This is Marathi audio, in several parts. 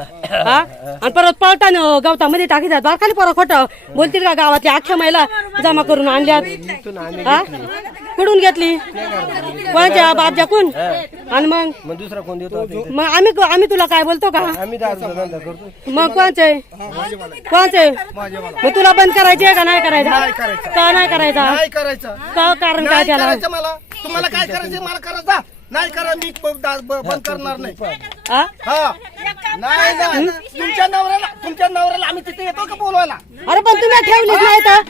हा? आणि परत पळताना गवतामध्ये टाकीतात बारखाली पोरं खोटं बोलतील का गावातल्या अख्ख्या महिला जमा करून आणल्यात? हा? कुठून घेतली? कोणाच्या? बापच्या कोण आणि मग? मग दुसरा कोण देतो? मग आम्ही आम्ही तुला काय बोलतो का? आम्ही दारूचा धंदा करतो. मग कोणचे? कोणचे? मग तुला बंद करायचे आहे का नाही करायचं? का नाही करायचा? का कारण काय त्याला? तुम्हाला काय करायचं मला करायचा नाही करा मी ब- दा- ब- बंद करणार नाही. हा? हा. नाही नाही. तुमच्या नवऱ्याला तुमच्या नवऱ्याला आम्ही तिथे येतो का बोलवायला? अरे पण तुम्ही ठेवलीच नाही तर.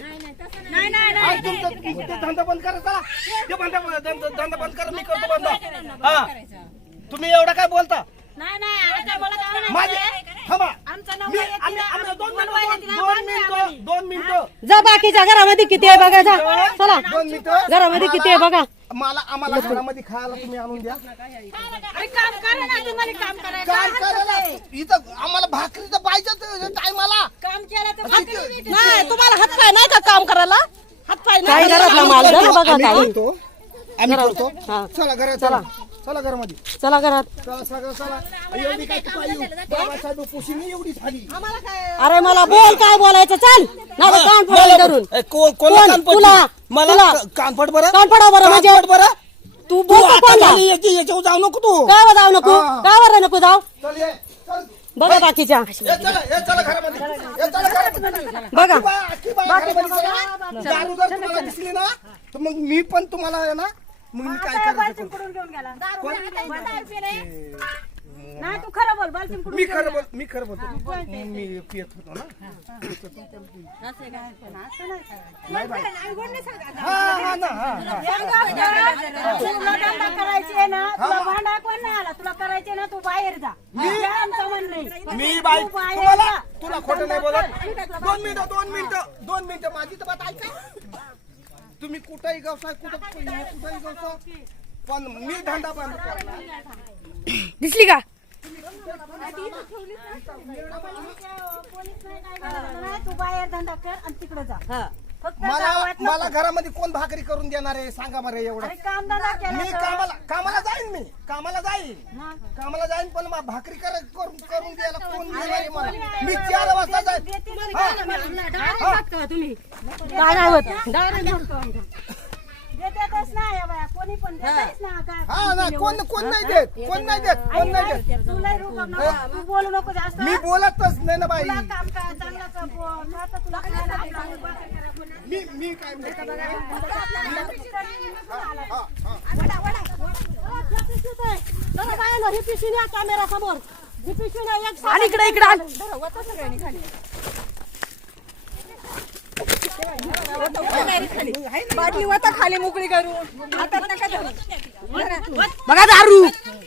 तुमचं ते धंदा बंद करा चला ते धंदा धंदा धंदा बंद करा मी करतो बंद. हा. तुम्ही एवढं काय बोलता? नाही नाही आता बोलत आहो ना. माझे थांबा. आमचा मी नवरा येते आम्ही ना, आम्ही दोन बोलवा येते मिनिटं ना, दोन मिनिटं दोन मिनिटं जा बाकीच्या घरामध्ये किती आहे बघा जा. चला. दोन मिनिटं. घरामध्ये किती आहे बघा. मला आम्हाला घरामध्ये खायला तुम्ही आणून द्या. अरे काम करा ना तुम्हाला काम करायचं काय करायला इथं आम्हाला भाकरीचं पाहिजे टायमाला. काम केलं तर भाकरी. नाही तुम्हाला हातपाय नाही का काम करायला? हातपाय नाही काही घरातला माल जा ना बघा आम्ही ताई करतो. आम्ही करतो. हा. चला घरात चला. चला. घरामध्ये. चला घरात. चला सगळं चला. एवढी काय पाहिजे बाबासाहेब पुशीने एवढी झाली. अरे मला बोल काय बोलायचं? चल. नाही कान फोडून धरून. ए, को- कोण? कोण? तुला? मला तुला? का- कानपट बरं? कान फोडा बरं म्हणजे कानपट बरं? तू बोल आता कोणला? खाली याची- याच्यावर जाऊ नको तू. काय वर जाऊ नको. हा. काय वर नको जाऊ. चल ये चल. बघा बाकीच्या. ये चला ये चला घरामध्ये. ये चला घरामध्ये. बघा. बा- अख्खी बा घरामध्ये चला. दारू जर तुम्हाला दिसली ना तर मग मी पण तुम्हाला आहे ना मग मी काय करायचं? बालचिम कुठून नाही तू खरं बोल मी खरं बोल मी खरं बोलतो. मी पियत होतो ना. हा. हा ना हा हा. तुला धंदा करायचे ना तुला भांडा कोण नाही आला? तुला करायचे ना तू बाहेर जा. हे आमचं म्हणणं आहे. मी बाई तू बाहेर तुम्हाला जा. तुला खोटं नाही बोलत? दोन मिनिटं दोन मिनिटं दोन मिनिटं माझी तर बात ऐका तुम्ही कुठंही गवसा कुठं कुठंही गवसा पण मी धंदा बंद करणार. दिसली का? पोलीस नाही काय करायचं नाही, तू बाहेर धंदा कर आणि तिकडे जा फक्त मला. मला घरामध्ये कोण भाकरी करून देणार आहे? सांगा बरं एवढं. अरे काम धंदा केला मी तर- कामाला कामाला जाईन मी. कामाला जाईन. मग. कामाला जाईन पण मग भाकरी कर- करून करून द्यायला कोण देणार आहे मला? मी चार वाजता जाईन. हा. तुम्ही काय नाही होत देतातच नाही या बाया कोणी पण देतातच ना काय हा ना कोण कोण नाही देत कोण नाही देत कोण नाही देत. तुला रुकव नको तू बोलू नको जास्त. मी बोलतच नाही ना बाई. तुला काम काय चांगलं कर. बोल आता तुला खायला देणार. मी मी काय म्हणतो? कॅमेरा समोर. ही आणि इकडे इकडे. बाटली वाता खाली मोकळी करू नका धरू. बघा दारू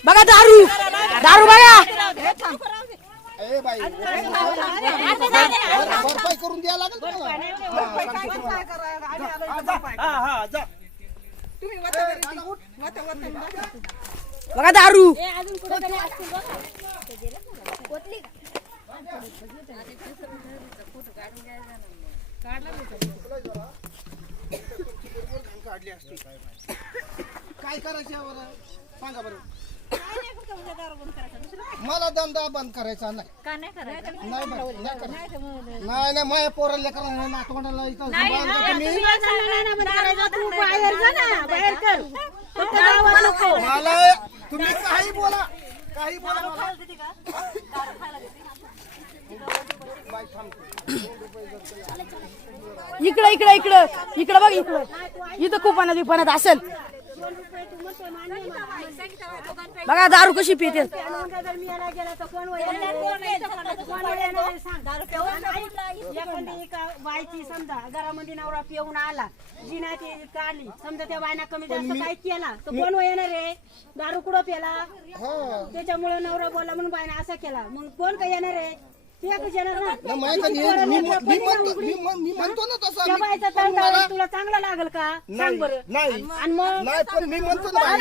बघा दारू दारू बघा ए बाई भरपाई करून द्यायला लागेल तुम्हाला. तुम्ही ती. बघा दारू काय करायचं यावर सांगा बरं मला धंदा बंद करायचा नाही का नाही करायचं? नाही बरं, नाही करायचं. नाही नाही माझ्या पोराला लेकराला नातवंडाला इथं. मला तुम्ही काही बोला काही बोला मला. इकडं इकडं इकडं. इकडं बघ इकडं. इथं कुपानात बिपानात असेल. बघा दारू कशी पिते. बाईची समजा घरामध्ये नवरा पिऊन आला जिना ती काढली समजा त्या बायना कमी जास्त काही केला तर कोण येणार आहे दारू कुठं पेला हा. त्याच्यामुळे नवरा बोला म्हणून बायना असा केला. मग कोण काय येणार आहे? मी म्हणतो ना तसं त्या तंटा मला- तुला चांगला लागल का? सांग नाही बरं. नाही. आणि मग? नाही पण मी म्हणतो ना का?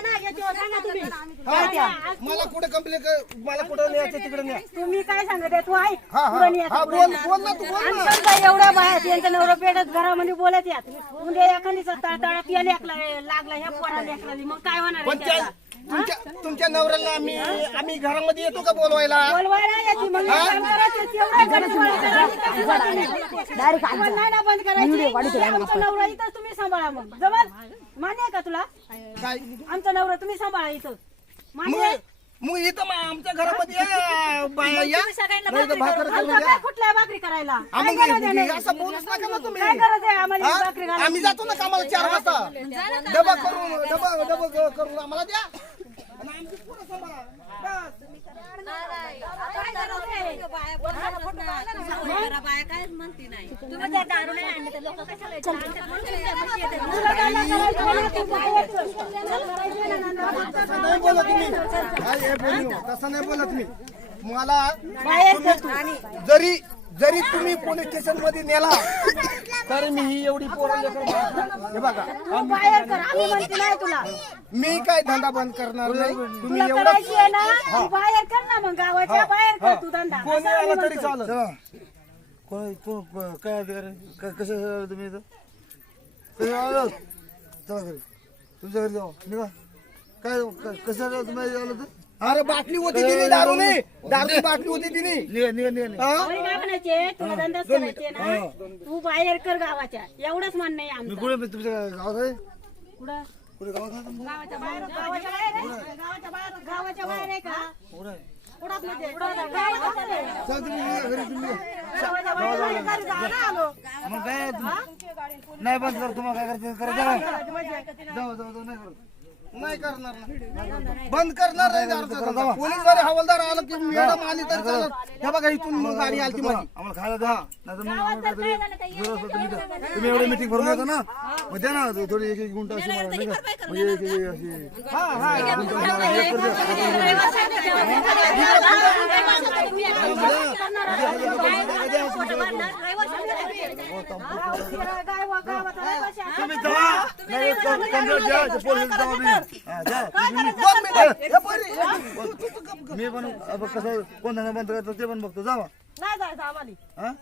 नाही याच्यावर सांगा तुम्ही. हा, मला कुठे कंप्लेंट मला कुठं न्यायचं तिकडे न्या. तुम्ही काय सांगत आहे? तू ऐक. हा पुढं हा नाही हा याचं, बोल पुढं नाही. बोल ना तू बोल आणि ना समजा एवढ्या बाया त्यांच्या नवरा पेटत घरामध्ये बोलत यात. उद्या एखादीचा तळतळात या लेकला लागला ह्या पोरा लेकला मग काय होणार आहे पण त्या त्याचा? तुमच्या तुमच्या नवऱ्याला आम्ही आम्ही घरामध्ये येतो का बोलवायला? बोलवायला याची मग एक काम करायचं, तेवढं गणित करायचं. आपण नाही ना बंद करायची? आमचा नवरा इथं तुम्ही सांभाळा मग. जवळ? मान्य आहे का तुला? काय? आमचा नवरा तुम्ही सांभाळा इथं. मान्य आहे? मग मग इथं मग आमच्या घरामध्ये या, बाया या. नाही तर भाकर करून आमचा द्या. काय कुठल्या भाकरी करायला? हा, काय मग गरज आहे हे- नाही? असं बोलूच नका ना तुम्ही. काय गरज आहे आम्हाला ही? हा? भाकरी घालायची? आम्ही जातो ना कामाला चार वाजता. डबा करून डबा डबा करून आम्हाला द्या. आमची पोरं सांभाळा. बस. तसं नाही बोलत मी काय हे बोलू तसं नाही बोलत मी मला तुम्ही जरी जरी तुम्ही पोलीस स्टेशनमध्ये नेला तर मी ही एवढी पोरं लेकरं बाळगणार. हे बघा तू बाहेर कर आम्ही म्हणते नाही तुला. मी काय धंदा बंद करणार नाही? तुम्ही तुला एवढं करायची आहे ना तू बाहेर कर ना मग गावाच्या बाहेर कर तू धंदा. कोणी असं आम्ही आला तरी म्हणतो. चालत. कोण कोण कोण- काय अधिकारी? आले तुम्ही इथं? कसे आलो? चला घरी. तुमच्या घरी जाऊ. निघा. काय कशाला तुम्ही आलो तर? अरे बाटली होती तिने दारू नाही दारूची बाटली होती तिने. निघा निघा निघा निघा. हा? म्हणायचे तुला धंदाच करायचे ना तू बाहेर कर गावाच्या. एवढंच म्हणणं आहे मी आमचं कुठे तुमच्या गावात आहे? कुठं? कुठे गावात आहे तुमचं? गावाच्या बाहेर गावाच्या बाहेर आहे? गावाच्या बाहेर गावाच्या बाहेर आहे का? कुठे आहे? कुठं म्हणजे कुठं गावाच्या बाहेर आहे. चला तुम्ही निघा घरी तुम्ही गावाच्या बाहेर आहे. घरी जा ना आलो. मग काय तुम्ही- नाही बंद कर तुम्हाला काय करायचं करा जाऊ जाऊ जाऊ जाऊ नाही करत. नाही करणार ना. बंद करणार नाही. पोलीस जरी हवालदार आला की मॅडम आली तर चालत हे बघा इथून मग गाडी आली माझी आम्हाला खायला द्या नाही तुम्ही. तुम्ही एवढे मिटिंग भरून येता ना मग द्या ना थोडी एक एक गुंट अशी मला नाही का म्हणजे एक एक अशी गुंट मला हे कर द्या. गाव- गावाचा रहिवासी आहे. तुम्ही जावा नाही कंप्लेंट द्या पोलीस मी पण अब कसं कोण बंद करतो ते पण बघतो जावा नाही जायचं आम्हाला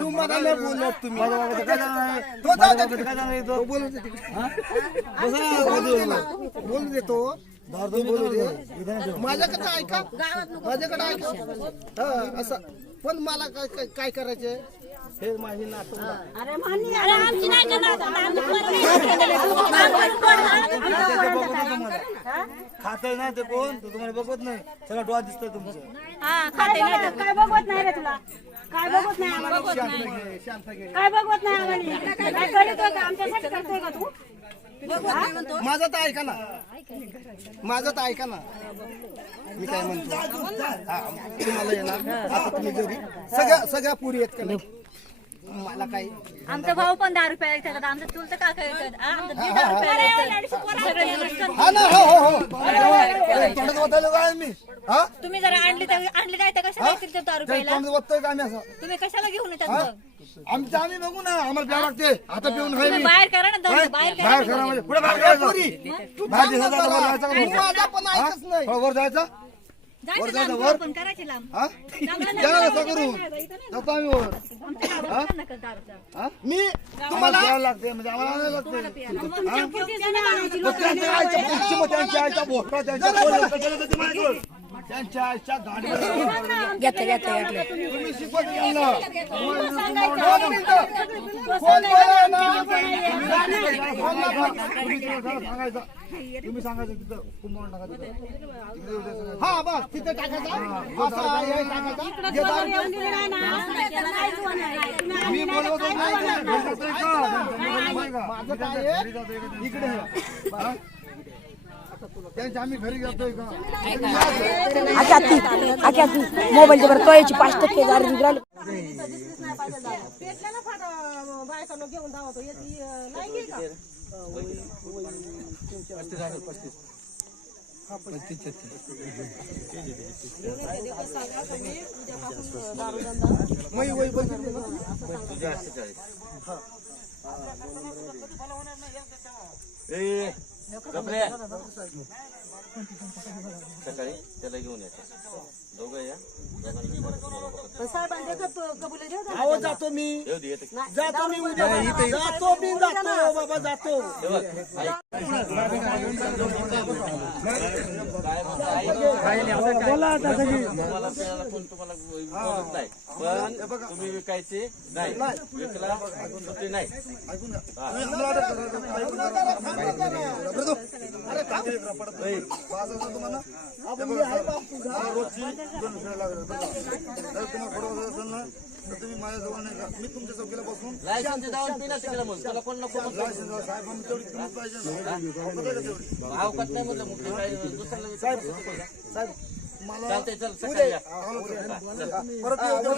तुम्ही तो बोलू देतो माझ्याकडे ऐका माझ्याकडे ऐका असं पण मला काय काय- काय करायचे हे माझी नातू. खातंय ना ते कोण? ते तुम्हाला बघत नाही. सगळं डोळा दिसतंय तुमचं. काय बघवत नाही रे तुला? काय बघवत नाही आम्हाला? शांत घे काय बघवत नाही आम्हाला? काय का आमच्यासाठी करतोय का तू? माझं तर ऐका ना. माझं तर ऐका ना. मी काय म्हणतो? हा, तुम्हाला येणार. आता तुम्ही घरी. सगळ्या सगळ्या पुरी आहेत का नाही? मला काही आमचा भाऊ पण दहा रुपये येतात आमचं काका दीड दहा. हा ना हो हो हो. तोंडात वाटायला काय मी हा? तुम्ही जरा आणली तर आणली नाही तर कशाला येतील ते दहा ते रुपयाला तोंडात वाटतंय का आम्ही असं? तुम्ही कशाला घेऊन येतात हा? मग आमचं आम्ही बघू ना आम्हाला प्यावं लागते. आता पिऊन खाय तुम्ही मी. बाहेर करा ना बाहेर करा बाहेर म्हणजे. पुढे बाहेर करायचं बाहेर दिसायचं का वर जायचं का तू वर? माझा पण हा? वर जायचं? वर जायचं लांब, वर. पण करायची लांब. हा? ना असं करून. जातो आम्ही वर. हा? नका दारूचा. हा? मी आम्हाला प्यावं लागते म्हणजे आम्हाला आणायला लागते. हा? मग त्यांच्या आईच्या पोटची, मग त्यांच्या आईच्या बोटं, त्यांच्या पोरी, त्यांच्या तुम्ही शिकवत. दोन मिनिटं. कोण बोलाय ना? तुम्ही सांगायचं तुम्ही सांगायचं तिथं कुंभवण टाका तिथं तिकडे येऊ द्या सगळ्यांना. हा बस तिथे टाकायचा असा हे टाकायचा हे दारू- मी बोलवतो नाही? माझं काय आहे? इकडे. हा? त्यांच्या आम्ही घरी जातोय का? मोबाईलच्या बरं तोयाची पाच टक्के गाडी निघाली पेटल्याला फाटा बायकांना घेऊन धावतो येते नाही घे का मै वय बघितली ना? ए सकाळी त्याला घेऊन यायचं कबूल देऊ अहो जातो मी. जातो मी उद्या. जातो मी जातो. बाबा जातो. तुम्हाला प्यायला कोण तुम्हाला बोलत नाही. पण तुम्ही विकायचे नाही. विकला सुट्टी नाही. ऐकून नाही. रोजची दोन? जर तुम्हाला असेल ना तर तुम्ही माझ्याजवळ नाही का मी तुमच्या चौकीला बसून लायसन्स जाऊन पिना तिकडे मग तुला कोण नको म्हणतो? लायसन्स साहेब आम्ही तेवढी किंमत पाहिजे ना अवघड आहे का तेवढी अवकाश नाही म्हणलं मग ते काय दुसऱ्याला विचारायचं होतं का? साहेब मला चालतंय चल सकाळी या. परत येऊ द्या.